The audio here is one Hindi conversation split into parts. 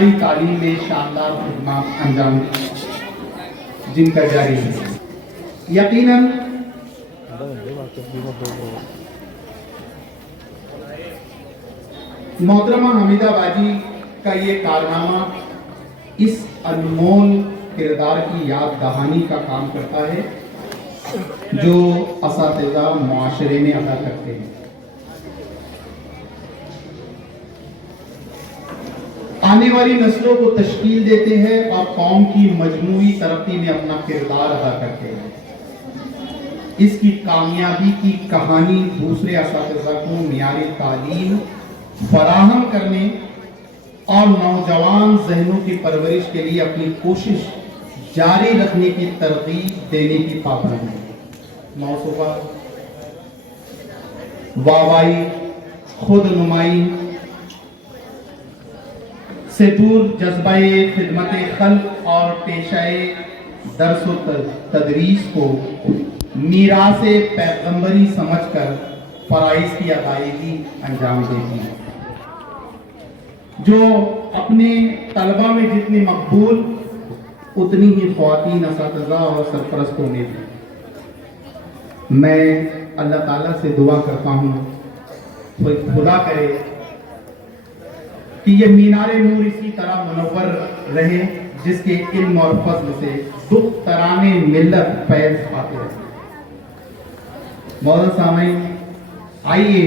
मियारी तालीम में शानदार खिदमत अंजाम जिनका जारी है। यकीनन मोहतरमा हमीदा बाजी का ये कारनामा इस अनमोल किरदार की याद दहानी का काम करता है जो असातिज़ा मुआशरे में अदा करते हैं। आने वाली नस्लों को तश्कील देते हैं और कौम की मजमूई तरक्की में अपना किरदार अदा करते हैं। इसकी कामयाबी की कहानी दूसरे असातिज़ा को मियारी तालीम फराहम करने और नौजवान जहनों की परवरिश के लिए अपनी कोशिश जारी रखने की तरगीब देने की पाबंद है। मौसूफा, वाहवाही, खुद नुमाई से दूर जज्बाए खिदमत खल्क और पेशाए दर्स व तदरीस को मीरासे पैगंबरी समझकर फराइज की अदायगी अंजाम देती है, जो अपने तलबा में जितनी मकबूल उतनी ही ख्वातीन असातिज़ा और सरपरस्तों में भी। मैं अल्लाह ताला से दुआ करता हूँ खुदा करे कि ये मीनारे नूर इसी तरह मुनव्वर रहे जिसके इल्म और फज़्ल से दुख तराने मिल्लत फैज़ पाते रहे। मौलाना सामईन, आइए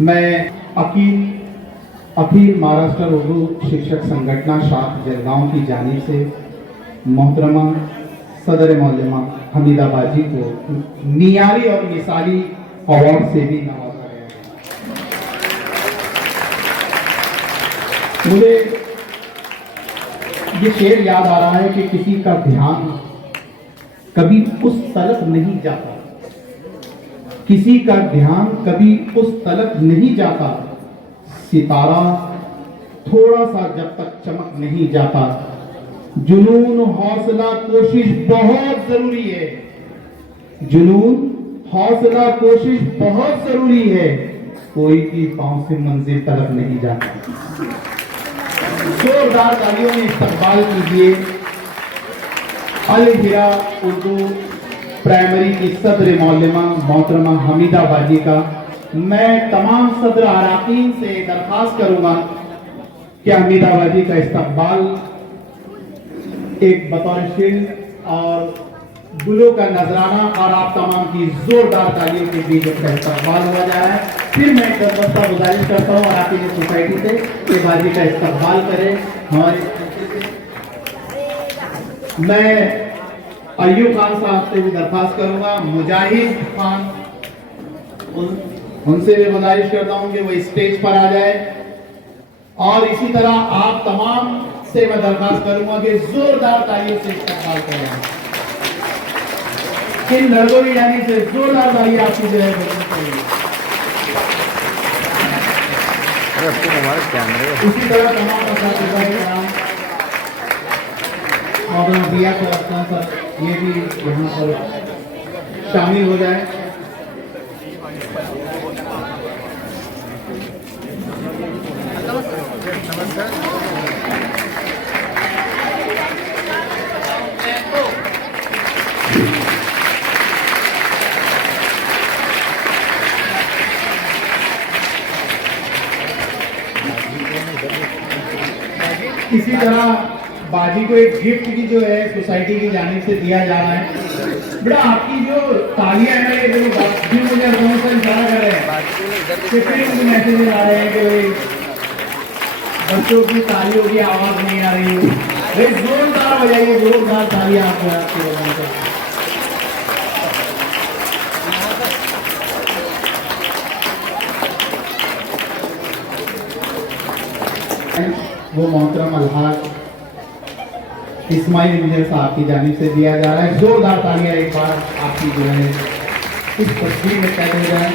मैं अखिल महाराष्ट्र उर्दू शिक्षक संगठना शाख जलगांव की जानिब से मोहतरमा सदर मौलमा हमीदा बाजी को मियारी और मिसाली अवार्ड से भी नवाजा गया है। मुझे ये शेर याद आ रहा है कि किसी का ध्यान कभी उस तलक नहीं जाता, किसी का ध्यान कभी उस तलक नहीं जाता, सितारा थोड़ा सा जब तक चमक नहीं जाता। जुनून हौसला कोशिश बहुत जरूरी है, जुनून हौसला कोशिश बहुत जरूरी है, कोई भी पांव से मंजिल तलक नहीं जाता। जोरदार तालियों में इस्तकबाल कीजिए अल हिरा उर्दू प्राइमरी की सदर मौलमा मोहतरमा हमीदा बाजी का। मैं तमाम सदर अराकीन से दरखास्त करूंगा कि हमीदा बाजी का इस्तकबाल एक बतौर शील्ड और गुलों का नजराना और आप तमाम की जोरदार तालियों के बीच उसका इस्तकबाल हुआ जा रहा है। फिर मैं दरख्वास्त गुजारिश करता हूँ अराकीन सोसाइटी से कि बाजी का इस्तकबाल करें हमारे। मैं अय्यूब खान साहब से भी दरख्वास्त करूंगा, मुजाहिद खान, उनसे भी गुजारिश करता हूं कि वो स्टेज पर आ जाए। और इसी तरह आप तमाम से मैं दरख्वास्त करूंगा कि जोरदार तालियों से इस्तकबाल करें। इन लड़कों की जानिब से जोरदार ताली आपकी जो है बजनी चाहिए। इसी तरह तमाम असातिज़ा किराम मौलाना दिया सर ये भी यहाँ पर शामिल हो जाए। इसी तरह बाजी को एक गिफ्ट की जो है सोसाइटी की जानिब से दिया जा रहा है। बेटा आपकी जो तालियां है ना ये भी मुझे इशारा कर रहे हैं, मैसेज आ रहे हैं कि बच्चों की तालियों की आवाज नहीं आ रही है, भाई जोरदार बजाइए, जोरदार तालियां आपकी वजह से। वो मोहतरम अलहाज इस्माइल इंजीनियर साहब की जानिब से दिया जा रहा है। जोरदार तालियां एक बार आपकी जो है इस तस्वीर में कैद हो जाए।